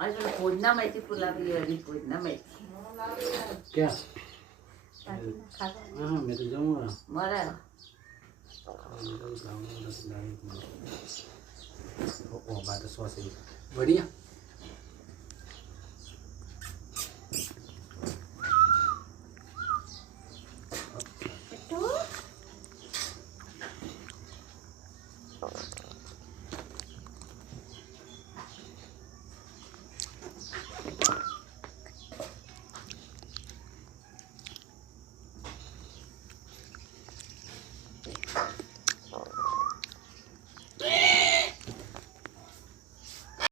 आज मैं खोजना मैं थी पुला भी अभी खोजना मैं क्या हाँ मैं तो जाऊँगा मरा ओ बात तो सौ से बढ़िया